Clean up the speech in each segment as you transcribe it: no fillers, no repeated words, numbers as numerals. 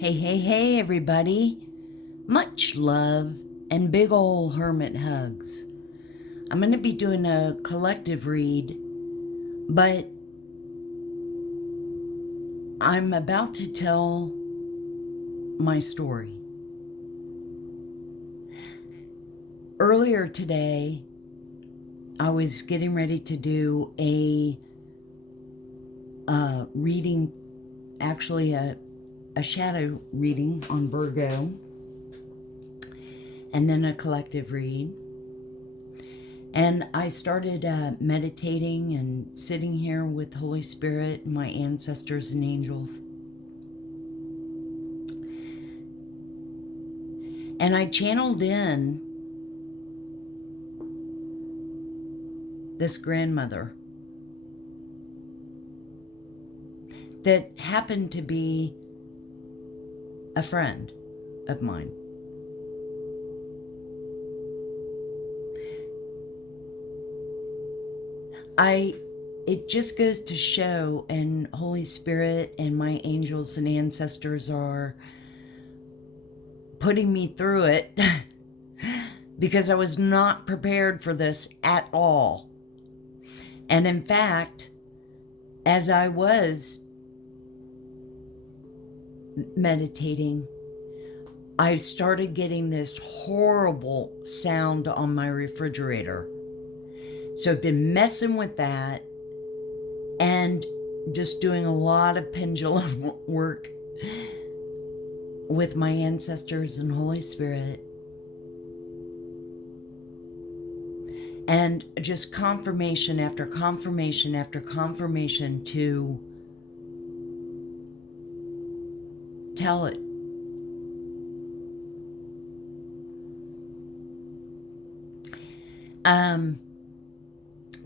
Hey, hey, hey, everybody. Much love and big ol' hermit hugs. I'm going to be doing a collective read, but I'm about to tell my story. Earlier today, I was getting ready to do a reading, actually a shadow reading on Virgo, and then a collective read. And I started meditating and sitting here with Holy Spirit, my ancestors and angels. And I channeled in this grandmother that happened to be a friend of mine. It just goes to show, and Holy Spirit and my angels and ancestors are putting me through it because I was not prepared for this at all. And in fact, as I was meditating, I started getting this horrible sound on my refrigerator. So I've been messing with that and just doing a lot of pendulum work with my ancestors and Holy Spirit. And just confirmation after confirmation after confirmation to tell it.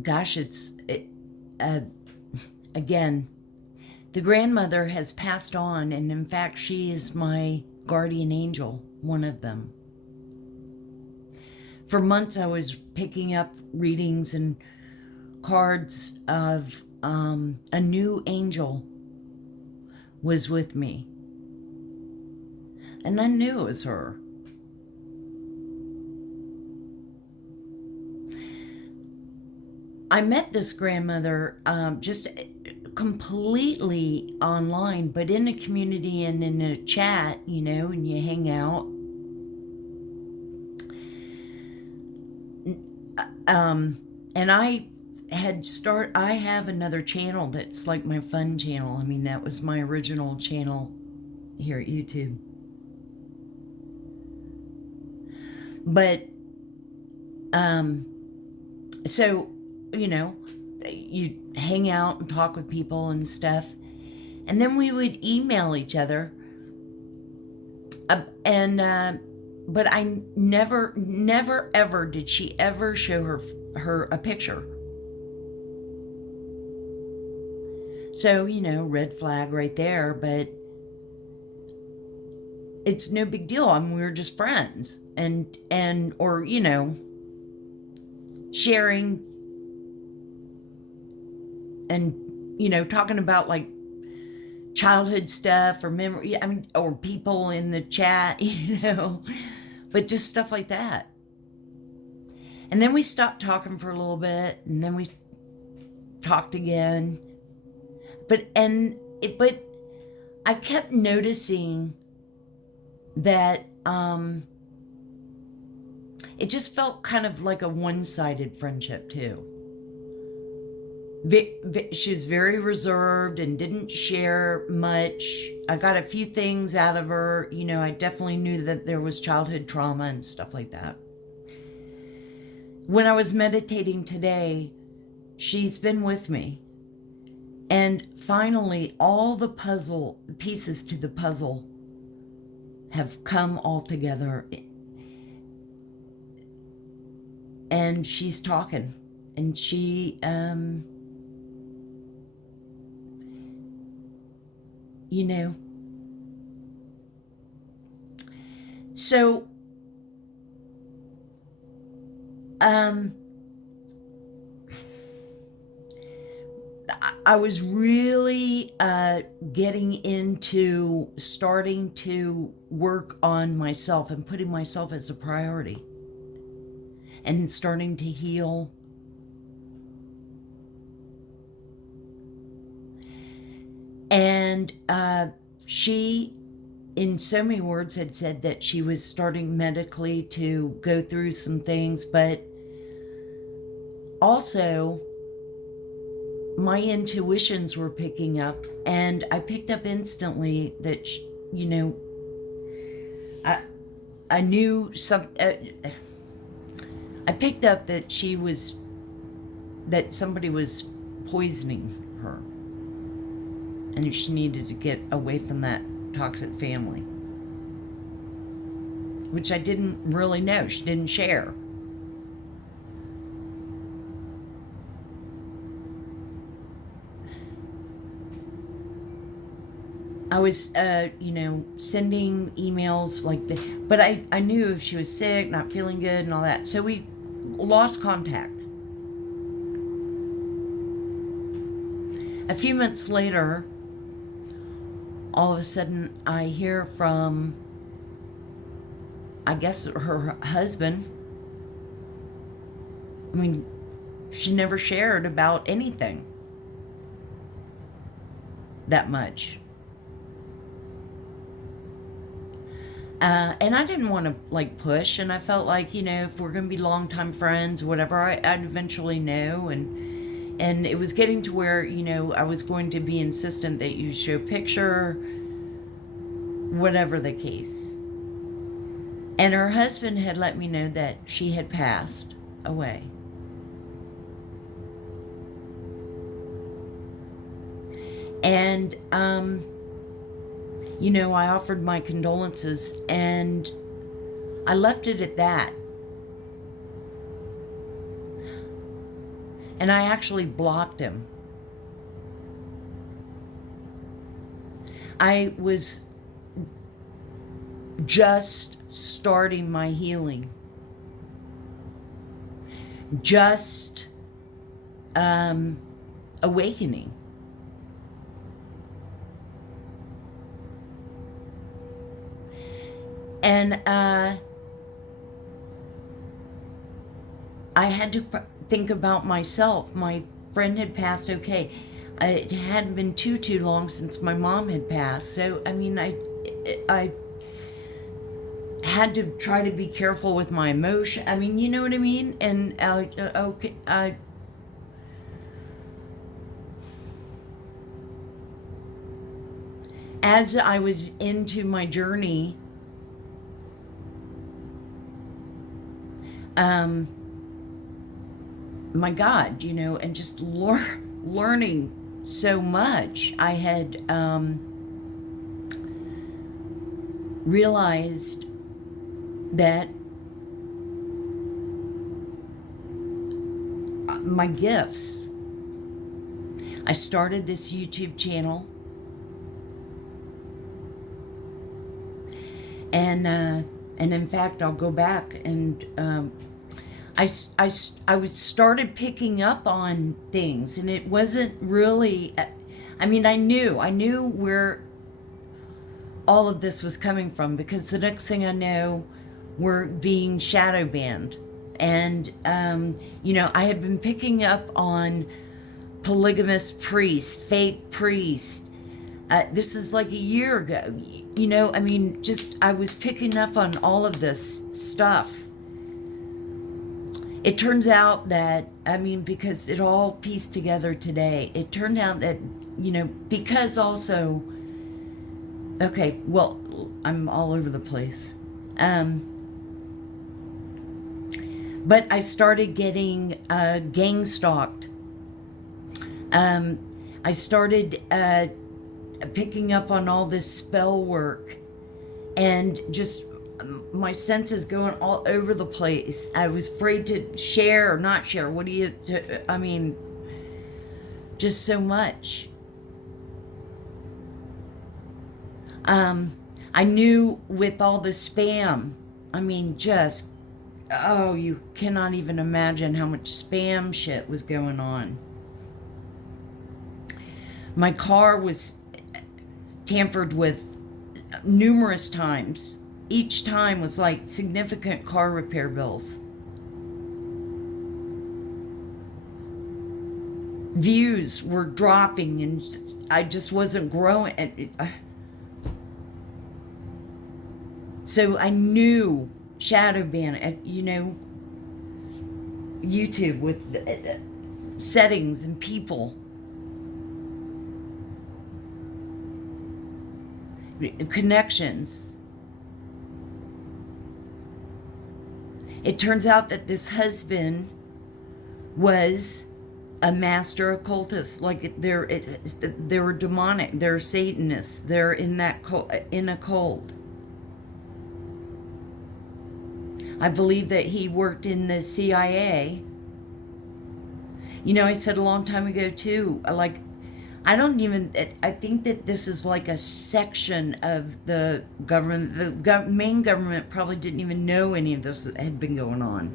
Gosh, again, the grandmother has passed on, and in fact, she is my guardian angel, one of them. For months, I was picking up readings and cards of a new angel was with me. And I knew it was her. I met this grandmother just completely online, but in a community and in a chat, and you hang out. And I have another channel that's like my fun channel. I mean, that was my original channel here at YouTube. But, so, you hang out and talk with people and stuff. And then we would email each other. But I never, ever did she ever show her a picture. So, red flag right there, but it's no big deal. I mean, we were just friends or sharing and, talking about like childhood stuff or memory, or people in the chat, but just stuff like that. And then we stopped talking for a little bit, and then we talked again. But I kept noticing that it just felt kind of like a one-sided friendship too. She was very reserved and didn't share much. I got a few things out of her. I definitely knew that there was childhood trauma and stuff like that. When I was meditating today, she's been with me. And finally, all the pieces to the puzzle have come all together. And she's talking. And she, so, I was really getting into starting to work on myself and putting myself as a priority and starting to heal. And she, in so many words, had said that she was starting medically to go through some things, but also my intuitions were picking up, and I picked up instantly that, I knew some. I picked up that that somebody was poisoning her, and she needed to get away from that toxic family, which I didn't really know. She didn't share. I was, sending emails like that, but I knew if she was sick, not feeling good, and all that. So we lost contact. A few months later, all of a sudden, I hear from, I guess, her husband. I mean, she never shared about anything that much. And I didn't want to push, and I felt like, if we're going to be longtime friends, whatever, I'd eventually know. And it was getting to where, I was going to be insistent that you show picture, whatever the case. And her husband had let me know that she had passed away. And, I offered my condolences, and I left it at that. And I actually blocked him. I was just starting my healing. Just awakening. And I had to think about myself. My friend had passed, okay. It hadn't been too long since my mom had passed. So, I mean, I had to try to be careful with my emotion. I mean, you know what I mean? And, as I was into my journey, my God, and just learning so much. I had realized that my gifts. I started this YouTube channel, and in fact, I'll go back and I started picking up on things, and it wasn't really, I mean, I knew where all of this was coming from, because the next thing I know, we're being shadow banned. And, I had been picking up on polygamous priest, fake priest. This is like a year ago, I mean, I was picking up on all of this stuff. It turns out that, because it all pieced together today, it turned out that, because also, okay, well, I'm all over the place. But I started getting gang stalked. I started picking up on all this spell work, and just my senses going all over the place. I was afraid to share or not share. Just so much. I knew with all the spam, you cannot even imagine how much spam shit was going on. My car was tampered with numerous times. Each time was like significant car repair bills. Views were dropping and I just wasn't growing. So I knew shadow ban, YouTube with settings and people. Connections. It turns out that this husband was a master occultist. Like they were demonic. They're Satanists. They're in a cult. I believe that he worked in the CIA. I said a long time ago too, like, I think that this is like a section of the government. The main government probably didn't even know any of this had been going on.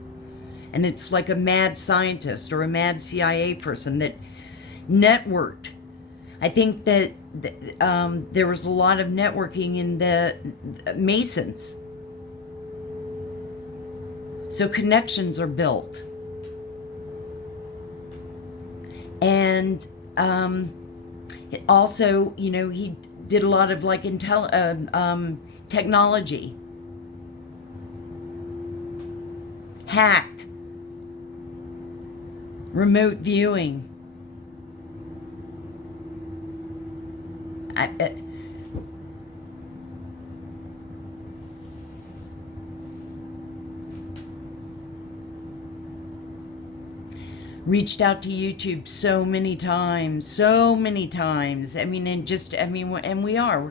And it's like a mad scientist or a mad CIA person that networked. I think that there was a lot of networking in the Masons. So connections are built. And also, he did a lot of like technology. Hacked. Remote viewing. Reached out to YouTube so many times. And we're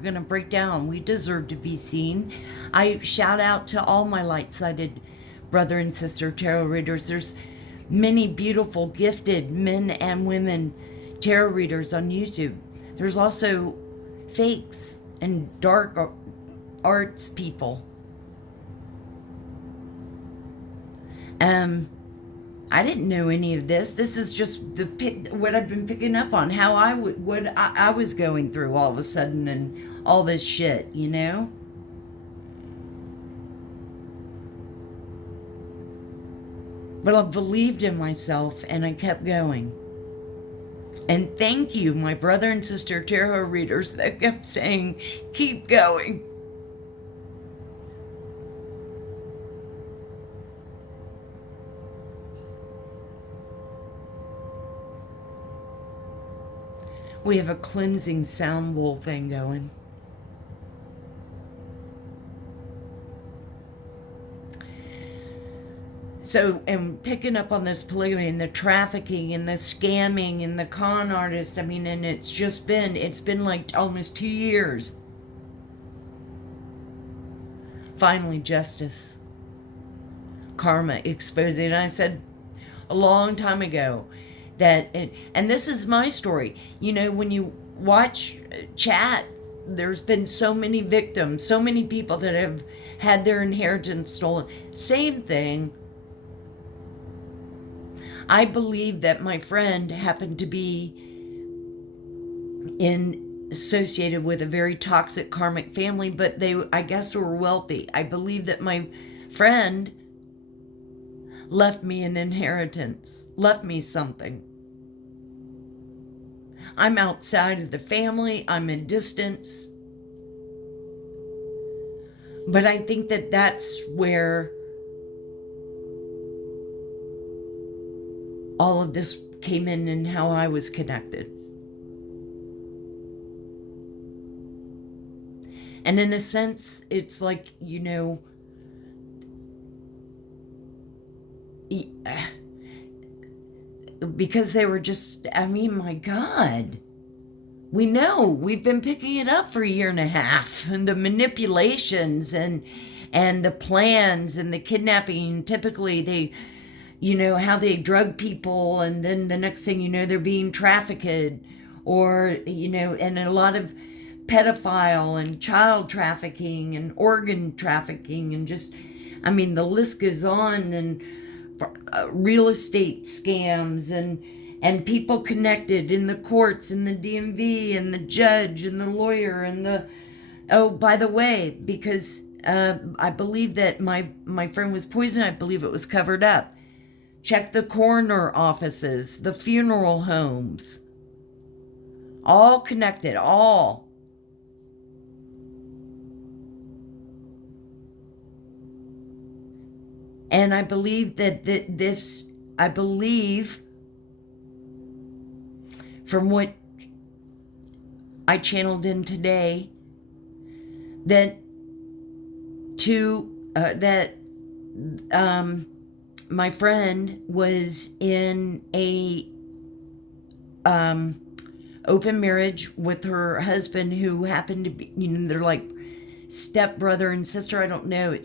going to break down. We deserve to be seen. I shout out to all my light-sided brother and sister tarot readers. There's many beautiful, gifted men and women tarot readers on YouTube. There's also fakes and dark arts people. I didn't know any of this. This is just what I've been picking up on, how what I was going through all of a sudden and all this shit, But I believed in myself and I kept going. And thank you, my brother and sister tarot readers that kept saying, keep going. We have a cleansing sound bowl thing going. So, and picking up on this polygamy and the trafficking and the scamming and the con artists, and it's been like almost 2 years. Finally, justice. Karma exposing. And I said a long time ago and this is my story. When you watch chat, there's been so many victims, so many people that have had their inheritance stolen. Same thing. I believe that my friend happened to be associated with a very toxic karmic family, but I guess, were wealthy. I believe that my friend left me an inheritance, left me something. I'm outside of the family. I'm in distance. But I think that that's where all of this came in and how I was connected. And in a sense, it's like, because they were just, my God. We know, we've been picking it up for a year and a half. And the manipulations and the plans and the kidnapping, typically they, how they drug people, and then the next thing you know, they're being trafficked, or, and a lot of pedophile and child trafficking and organ trafficking, and just, the list goes on, and real estate scams, and people connected in the courts and the DMV and the judge and the lawyer and the, oh, by the way, because I believe that my friend was poisoned, I believe it was covered up. Check the coroner offices, the funeral homes. All connected, all. And I believe that I believe from what I channeled in today, that my friend was in a open marriage with her husband, who happened to be, they're like step brother and sister. I don't know.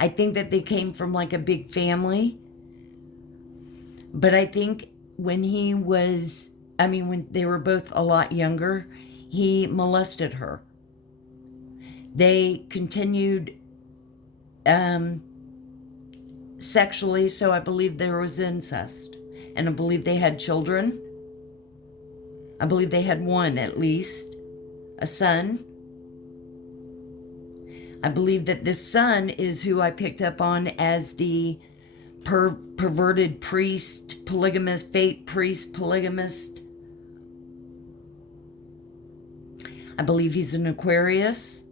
I think that they came from like a big family. But I think when when they were both a lot younger, he molested her. They continued sexually, so I believe there was incest. And I believe they had children. I believe they had one, at least, a son. I believe that this son is who I picked up on as the perverted priest, polygamist, fate priest, polygamist. I believe he's an Aquarius.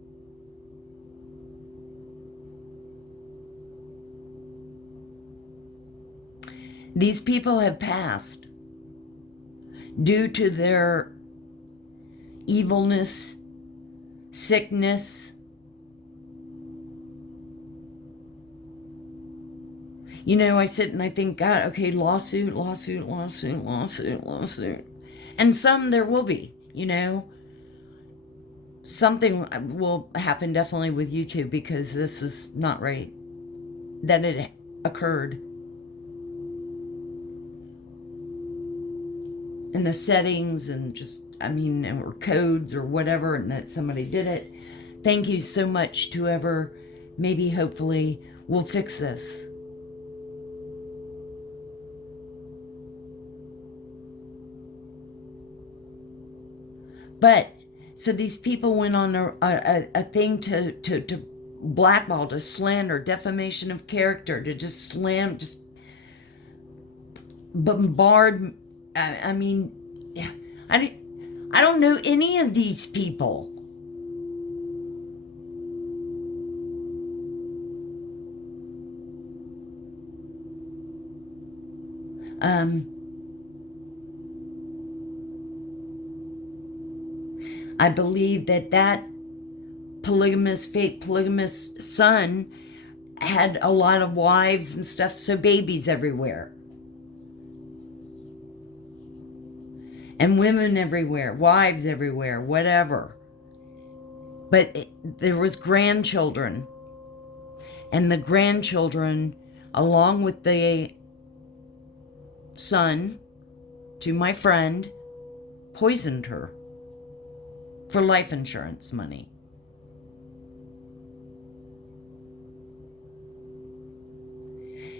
These people have passed due to their evilness, sickness. I sit and I think, God, okay, lawsuit. And some there will be, Something will happen definitely with YouTube, because this is not right that it occurred. And the settings and or codes or whatever, and that somebody did it. Thank you so much to whoever maybe hopefully will fix this. But so these people went on a thing to blackball, to slander, defamation of character, to just slam, just bombard. I don't know any of these people. I believe that fake polygamous son had a lot of wives and stuff, so babies everywhere. And women everywhere, wives everywhere, whatever. But there was grandchildren. And the grandchildren, along with the son to my friend, poisoned her for life insurance money.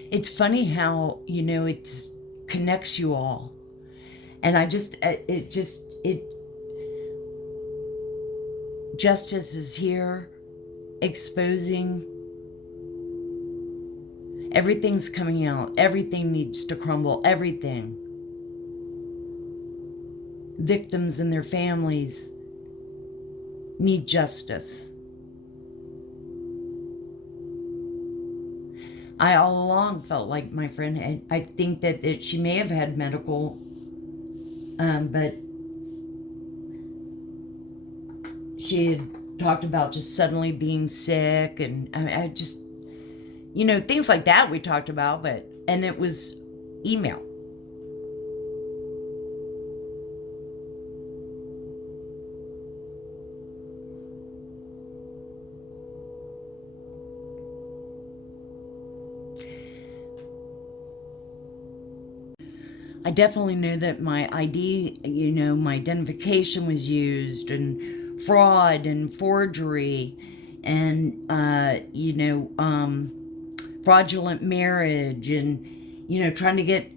It's funny how, it connects you all. And justice is here, exposing. Everything's coming out. Everything needs to crumble. Everything. Victims and their families need justice. I all along felt like my friend I think that she may have had medical, but she had talked about just suddenly being sick, and I just, things like that we talked about, and it was email. I definitely know that my ID, my identification was used, and fraud and forgery, and, fraudulent marriage, and, trying to get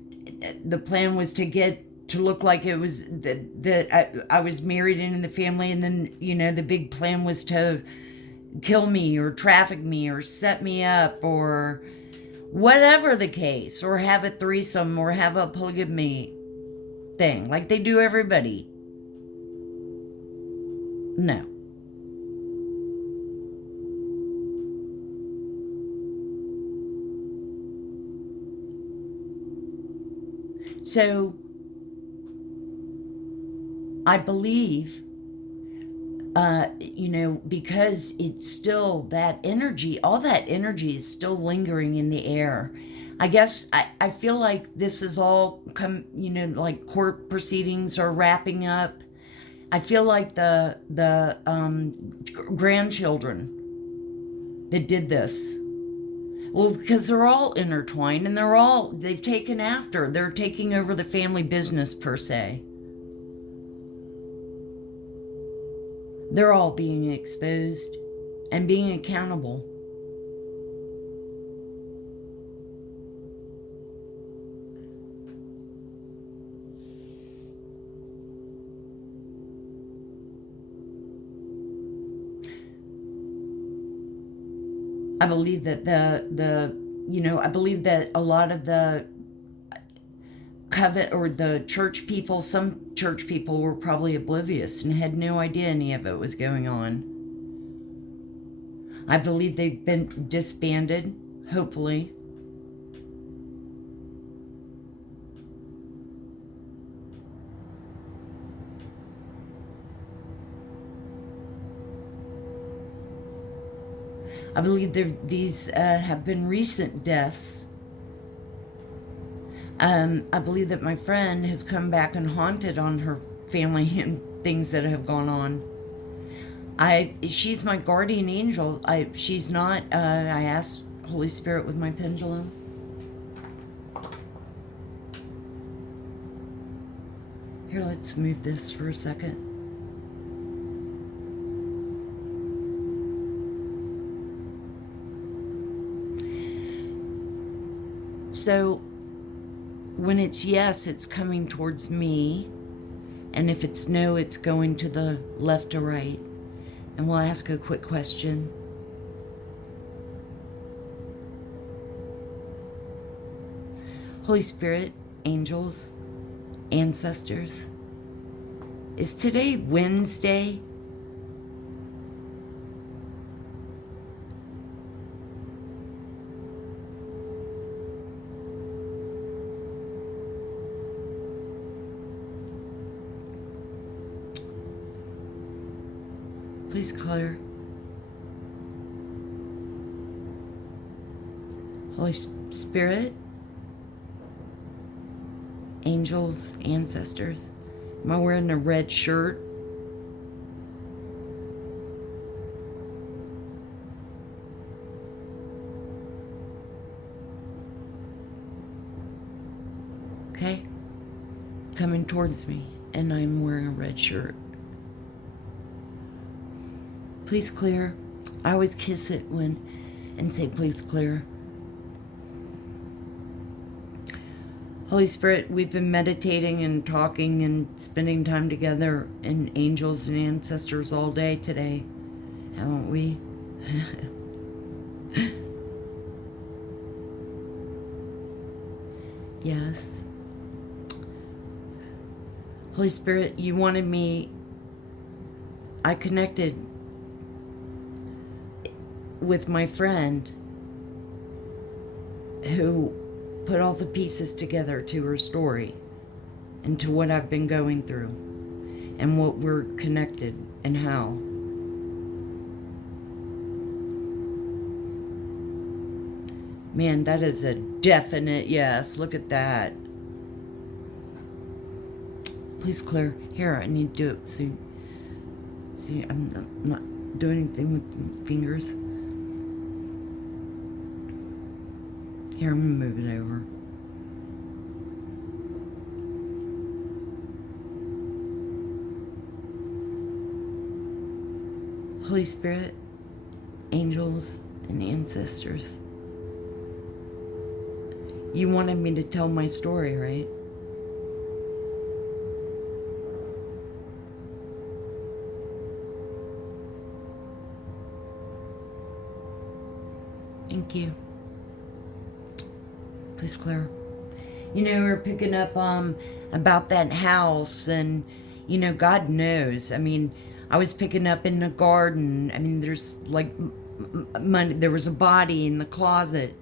the plan was to look like it was that I was married in the family, and then, the big plan was to kill me or traffic me or set me up or whatever the case, or have a threesome or have a polygamy thing like they do everybody. No. So I believe, because it's still that energy, all that energy is still lingering in the air. I guess I feel like this is all like court proceedings are wrapping up. I feel like the grandchildren that did this. Well, because they're all intertwined and they're taking over the family business per se. They're all being exposed and being accountable. I believe that I believe that a lot of the covet or the church people, some church people were probably oblivious and had no idea any of it was going on. I believe they've been disbanded, hopefully. I believe these have been recent deaths. I believe that my friend has come back and haunted on her family and things that have gone on. She's my guardian angel. She's not. I asked Holy Spirit with my pendulum. Here, let's move this for a second. So when it's yes, it's coming towards me. And if it's no, it's going to the left or right. And we'll ask a quick question. Holy Spirit, angels, ancestors, is today Wednesday? Please clear. Holy Spirit, angels, ancestors. Am I wearing a red shirt? Okay. It's coming towards me, and I'm wearing a red shirt. Please clear. I always kiss it and say, please clear. Holy Spirit, we've been meditating and talking and spending time together in angels and ancestors all day today, haven't we? Yes. Holy Spirit, you wanted me. I connected with my friend who put all the pieces together to her story and to what I've been going through and what we're connected and how. Man, that is a definite yes. Look at that. Please clear. Here, I need to do it. See, I'm not doing anything with my fingers. Here, I'm going to move it over. Holy Spirit, angels, and ancestors, You wanted me to tell my story, right? Thank you. Please, Claire. You know, we're picking up about that house, and you know, God knows. I mean, I was picking up in the garden. I mean, there's like money. There was a body in the closet.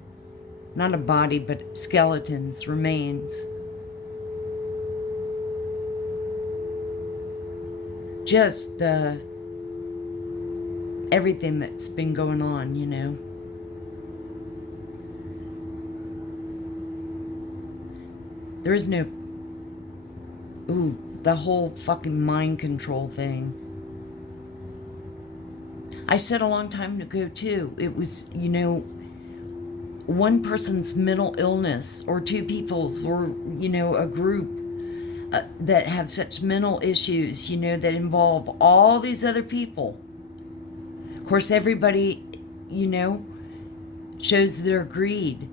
Not a body, but skeletons, remains. Just everything that's been going on, you know. There is no, the whole fucking mind control thing. I said a long time ago too, it was, you know, one person's mental illness, or two people's, or, you know, a group that have such mental issues, you know, that involve all these other people. Of course, everybody, you know, shows their greed.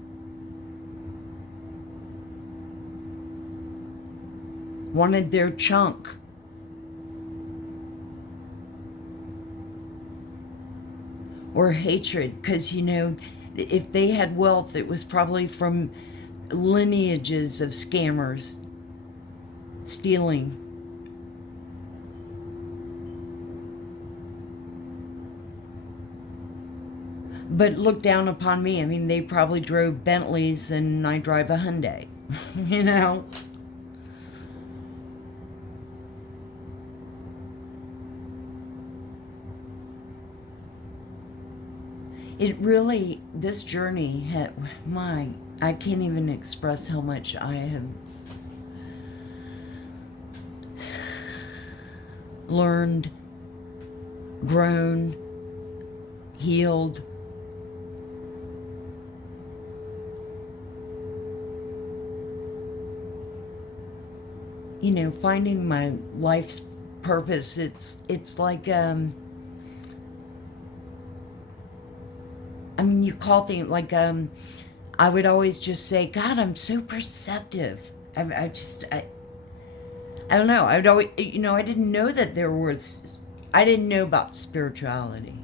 Wanted their chunk. Or hatred, because, you know, if they had wealth, it was probably from lineages of scammers stealing. But look down upon me. I mean, they probably drove Bentleys and I drive a Hyundai, you know? It really, this journey had, I can't even express how much I have learned, grown, healed. You know, finding my life's purpose, it's like, I mean, you call things like, I would always just say, God, I'm so perceptive. I don't know. I would always, you know, I didn't know that I didn't know about spirituality.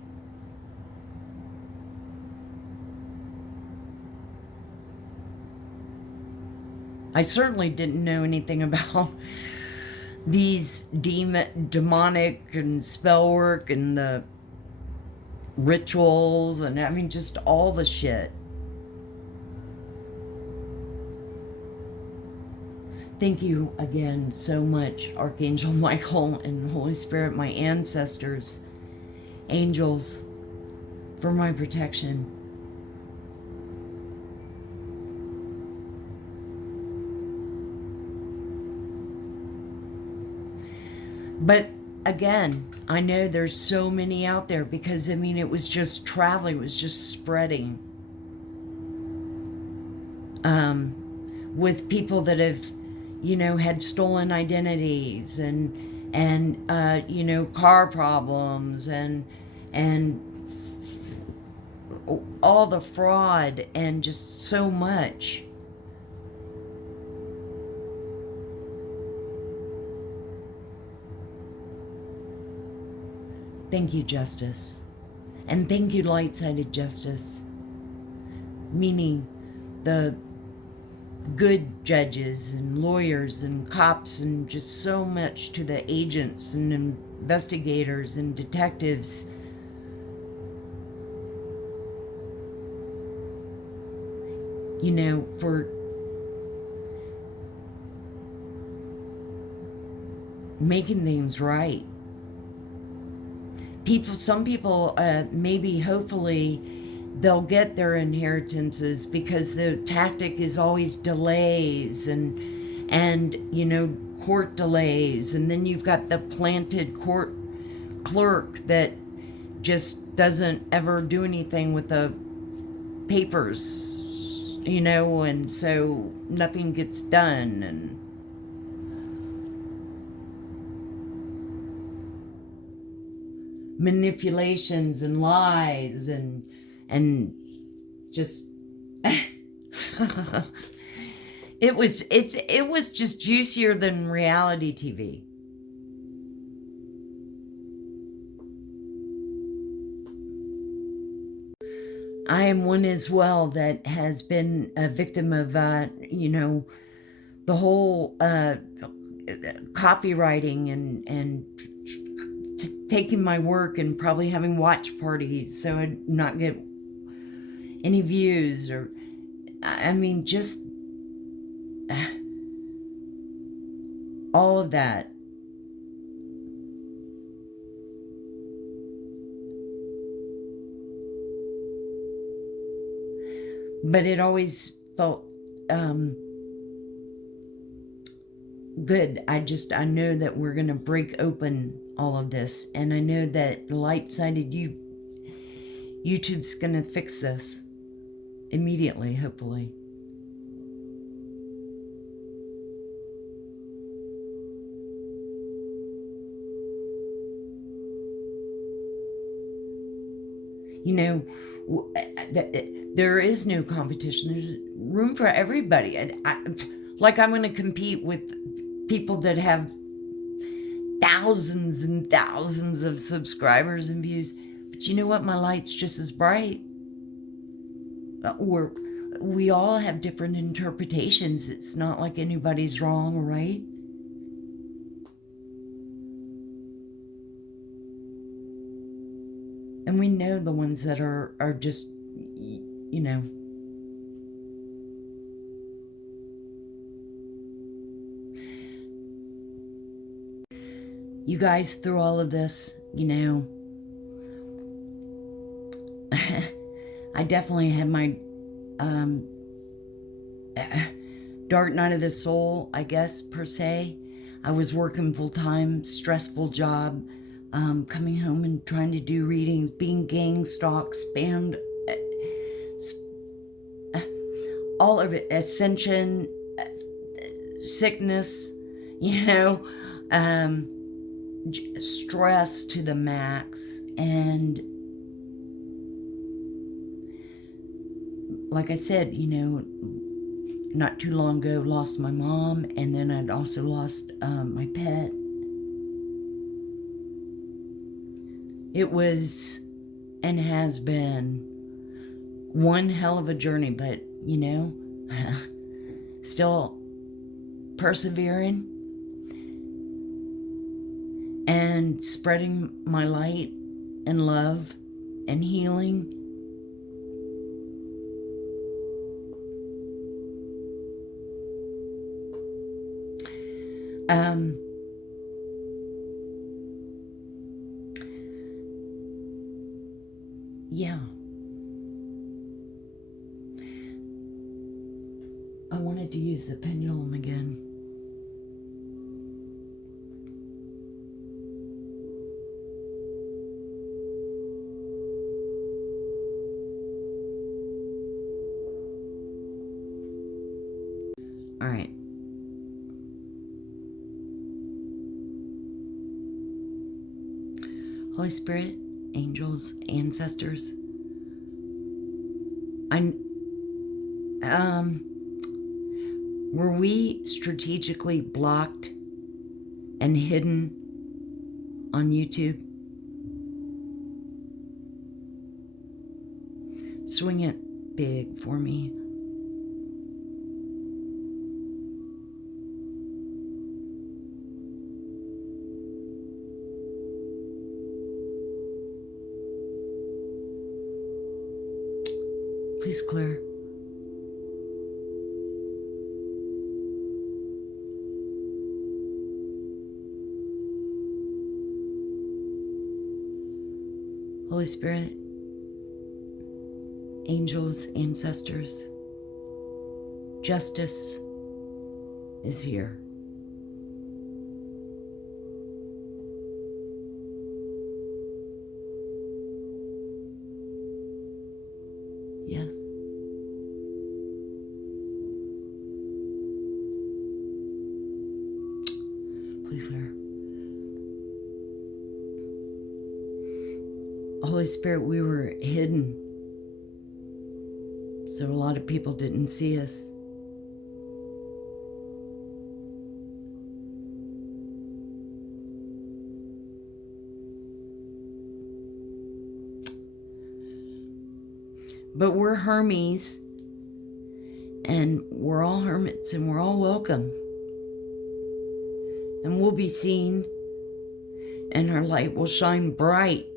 I certainly didn't know anything about these demonic and spell work and the rituals, and I mean, just all the shit. Thank you again so much, Archangel Michael and Holy Spirit, my ancestors, angels, for my protection. But again, I know there's so many out there because, I mean, it was just traveling, it was just spreading. With people that have, you know, had stolen identities and you know, car problems and all the fraud and just so much. Thank you, Justice. And thank you, Light-Sided Justice. Meaning the good judges and lawyers and cops and just so much to the agents and investigators and detectives. You know, for making things right. Some people, maybe, hopefully, they'll get their inheritances because the tactic is always delays and you know, court delays, and then you've got the planted court clerk that just doesn't ever do anything with the papers, you know, and so nothing gets done. And manipulations and lies and just It was just juicier than reality TV. I am one as well that has been a victim of, the whole copywriting and taking my work and probably having watch parties so I'd not get any views, or, I mean, just all of that. But it always felt good. I know that we're going to break open all of this. And I know that the light-sided YouTube's going to fix this immediately, hopefully. There is no competition. There's room for everybody. I'm going to compete with people that have thousands and thousands of subscribers and views. But you know what? My light's just as bright. We all have different interpretations. It's not like anybody's wrong or right. And we know the ones that are just, you guys, through all of this, I definitely had my dark night of the soul, I guess, per se. I was working full-time, stressful job, coming home and trying to do readings, being gang stalked, spammed, all of it, ascension, sickness, stress to the max. And like I said, not too long ago, lost my mom, and then I'd also lost my pet. It was and has been one hell of a journey, but, still persevering and spreading my light and love and healing. Yeah. I wanted to use the pendulum again. All right. Holy Spirit, angels, ancestors, were we strategically blocked and hidden on YouTube? Swing it big for me. Please clear. Holy Spirit, angels, ancestors, justice is here. Yes. Please clear. Holy Spirit, we were hidden, so a lot of people didn't see us. But we're Hermes, and we're all hermits, and we're all welcome. And we'll be seen, and our light will shine bright.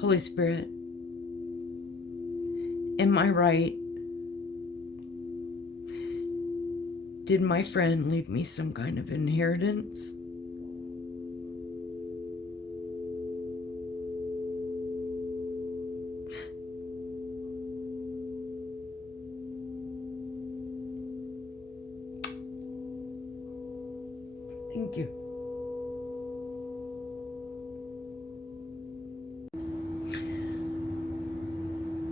Holy Spirit, am I right? Did my friend leave me some kind of inheritance? Thank you.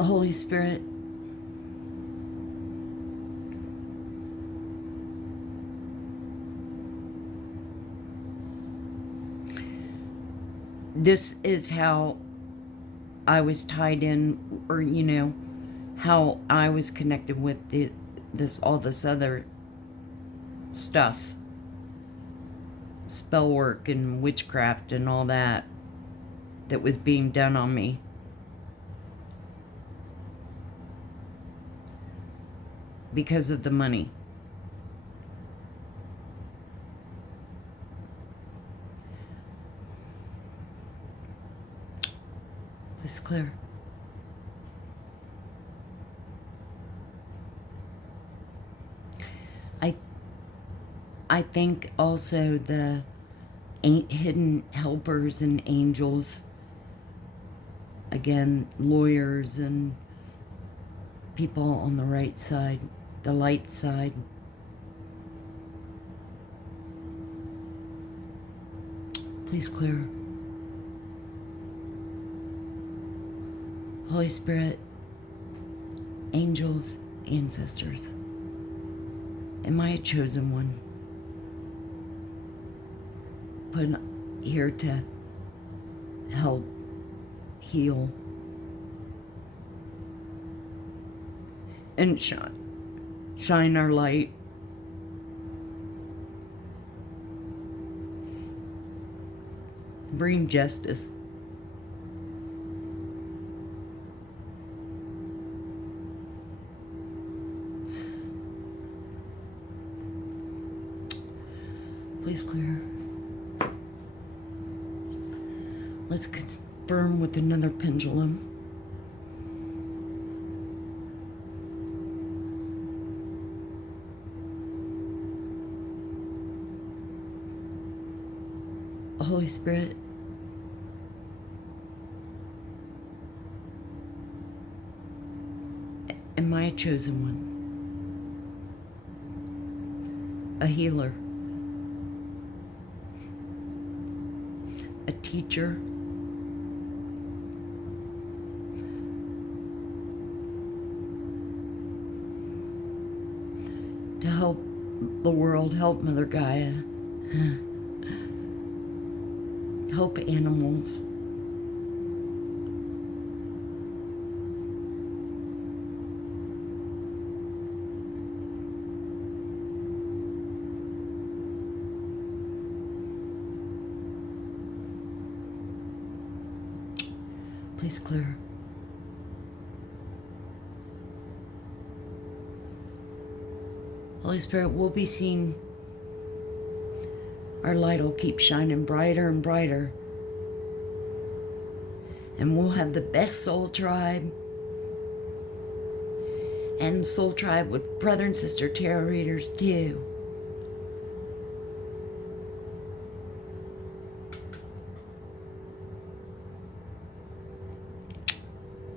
Holy Spirit, this is how I was tied in, or how I was connected with all this other stuff, spell work and witchcraft and all that was being done on me. Because of the money. Please clear. I think also the hidden helpers and angels, again, lawyers and people on the right side, the light side. Please clear. Holy Spirit, angels, ancestors, am I a chosen one? Put here to help heal and shine our light. Bring justice. Please clear. Let's confirm with another pendulum. Holy Spirit, am I a chosen one? A healer? A teacher? To help the world, help Mother Gaia, help animals. Please clear. Holy Spirit, we'll be seen. Our light will keep shining brighter and brighter. And we'll have the best soul tribe. And soul tribe with brother and sister tarot readers too.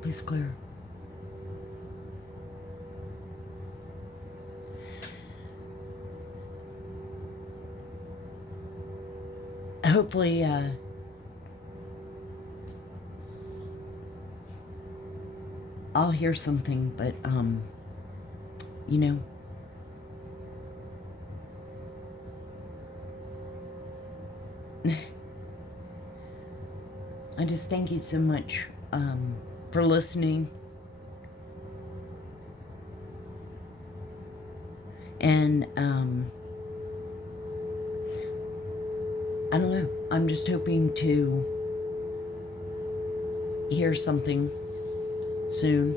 Please clear. Hopefully, I'll hear something, but, I just thank you so much, for listening. And I don't know. I'm just hoping to hear something soon.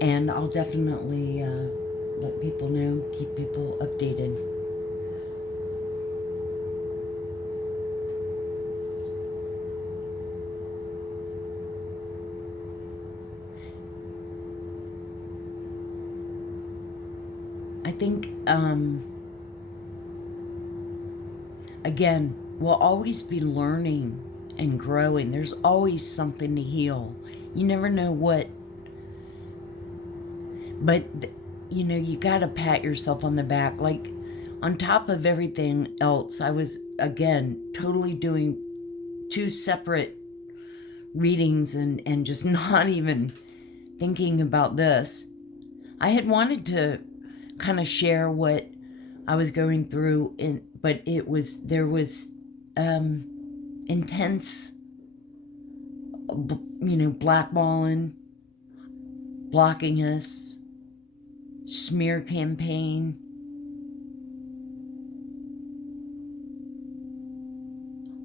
And I'll definitely let people know, keep people updated. I think, again, we'll always be learning and growing. There's always something to heal. You never know what, but, you know, you got to pat yourself on the back. Like, on top of everything else, I was, again, totally doing 2 separate readings and just not even thinking about this. I had wanted to kind of share what I was going through, but there was intense, you know, blackballing, blocking us, smear campaign,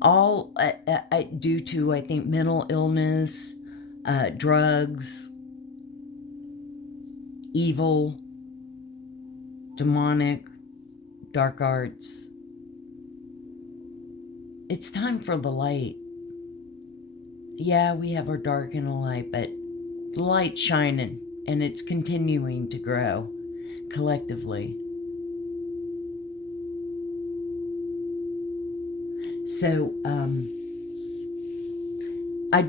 all due to, I think, mental illness, drugs, evil, demonic, dark arts. It's time for the light. Yeah, we have our dark and a light, but the light's shining, and it's continuing to grow collectively. So, I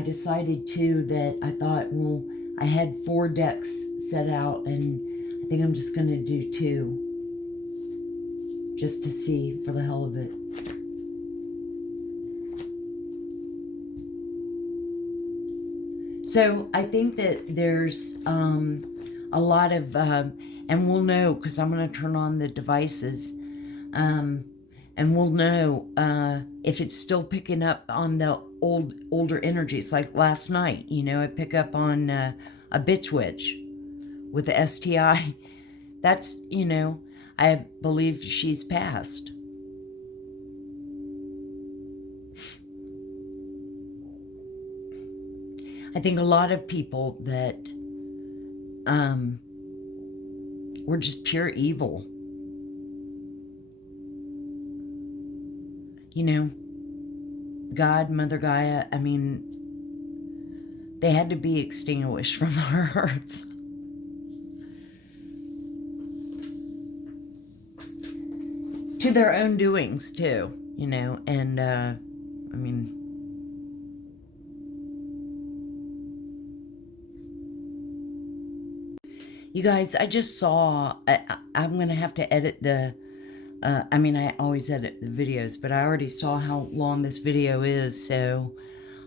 decided too that I thought, well, I had 4 decks set out, and I think I'm just going to do 2, just to see, for the hell of it. So I think that there's a lot of, and we'll know, because I'm going to turn on the devices, and we'll know if it's still picking up on the older energies. Like last night, you know, I pick up on a bitch witch with the STI. That's, you know, I believe she's passed. I think a lot of people that were just pure evil. You know, God, Mother Gaia, I mean, they had to be extinguished from the earth. To their own doings, too, you know, and, I mean, you guys, I just saw, I'm going to have to edit the, I mean, I always edit the videos, but I already saw how long this video is, so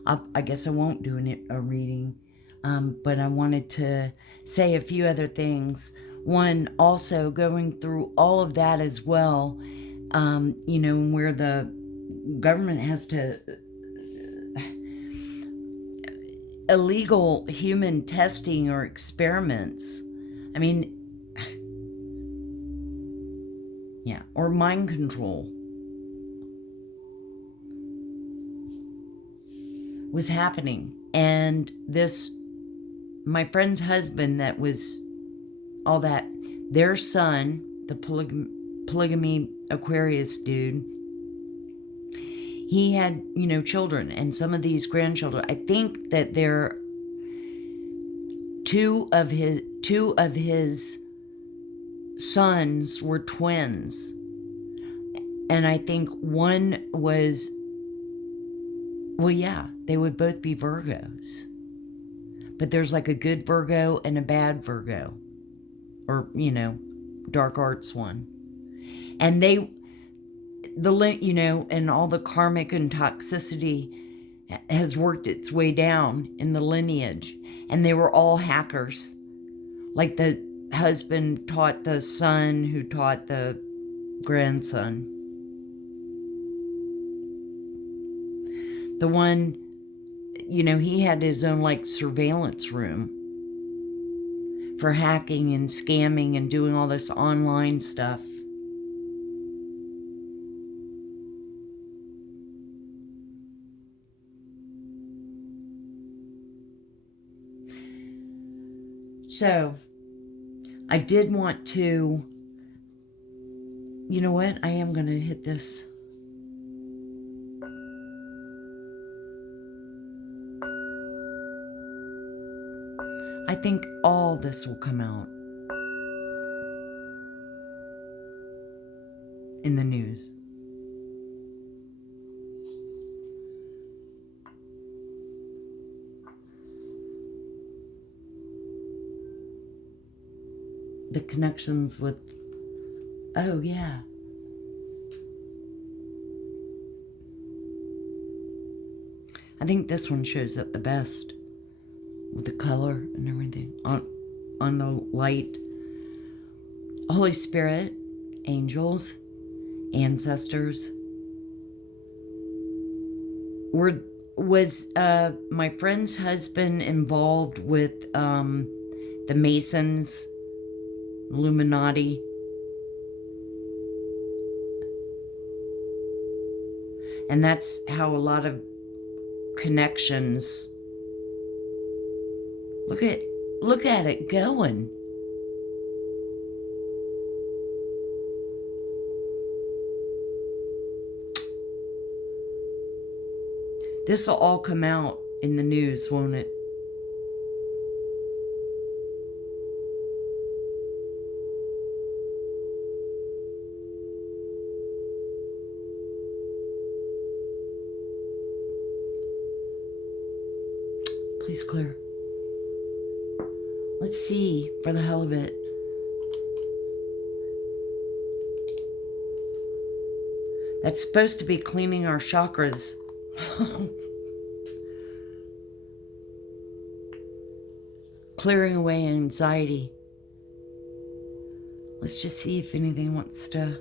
I guess I won't do a reading, but I wanted to say a few other things. One, also going through all of that as well, you know, where the government has to illegal human testing or experiments. I mean, yeah, or mind control was happening. And this, my friend's husband, that was all that, their son, the polygamy Aquarius dude, he had, you know, children, and some of these grandchildren, I think that they're two of his sons were twins, and I think one was, well, yeah, they would both be Virgos, but there's like a good Virgo and a bad Virgo, or, you know, dark arts one, and you know, and all the karmic and toxicity has worked its way down in the lineage, and they were all hackers. Like the husband taught the son, who taught the grandson. The one, you know, he had his own like surveillance room, for hacking and scamming and doing all this online stuff. So, I did want to, you know what? I am going to hit this. I think all this will come out in the news. The connections with, oh yeah. I think this one shows up the best with the color and everything on the light. Holy Spirit, angels, ancestors. Was my friend's husband involved with the Masons, Illuminati? And that's how a lot of connections. Look at it going. This will all come out in the news, won't it? Please clear. Let's see, for the hell of it. That's supposed to be cleaning our chakras. Clearing away anxiety. Let's just see if anything wants to.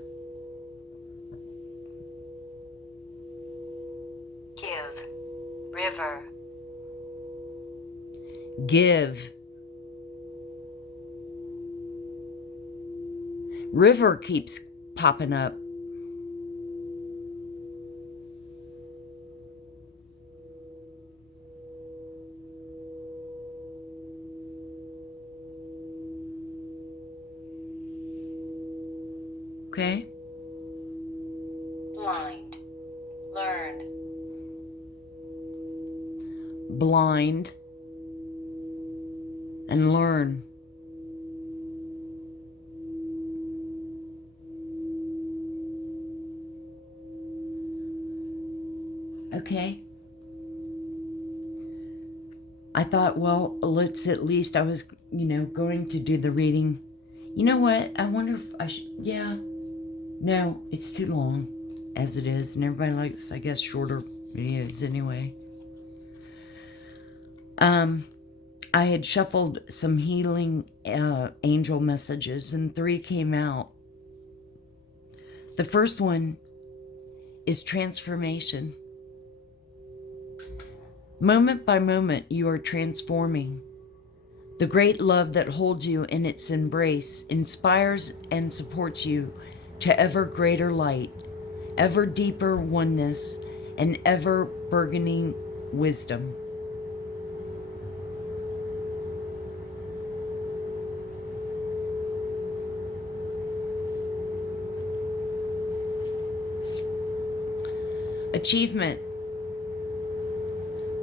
Give. River. Give. River keeps popping up. Okay. Blind. Learn. Blind. And learn. Okay. I thought, well, let's at least, I was, going to do the reading. You know what? I wonder if I should, yeah. No, it's too long as it is. And everybody likes, I guess, shorter videos anyway. I had shuffled some healing angel messages and 3 came out. The first one is transformation. Moment by moment, you are transforming. The great love that holds you in its embrace inspires and supports you to ever greater light, ever deeper oneness, and ever burgeoning wisdom. Achievement.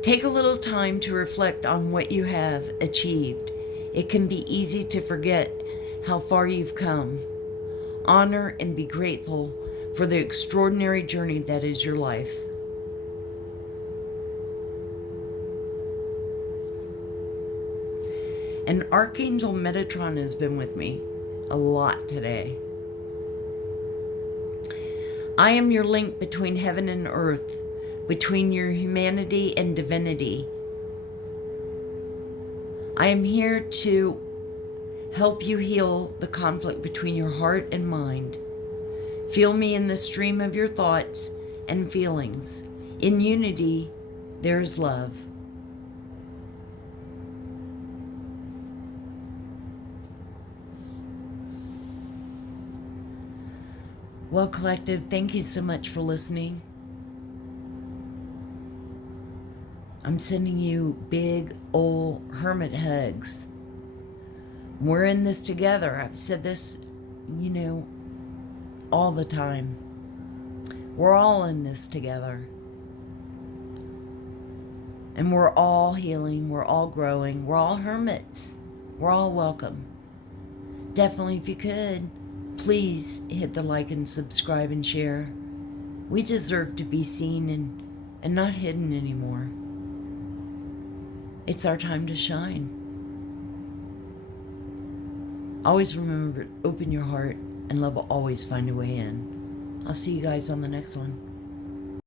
Take a little time to reflect on what you have achieved. It can be easy to forget how far you've come. Honor and be grateful for the extraordinary journey that is your life. And Archangel Metatron has been with me a lot today. I am your link between heaven and earth, between your humanity and divinity. I am here to help you heal the conflict between your heart and mind. Feel me in the stream of your thoughts and feelings. In unity, there is love. Well, collective, thank you so much for listening. I'm sending you big old hermit hugs. We're in this together. I've said this, all the time. We're all in this together. And we're all healing. We're all growing. We're all hermits. We're all welcome. Definitely, if you could, please hit the like and subscribe and share. We deserve to be seen and not hidden anymore. It's our time to shine. Always remember, open your heart, and love will always find a way in. I'll see you guys on the next one.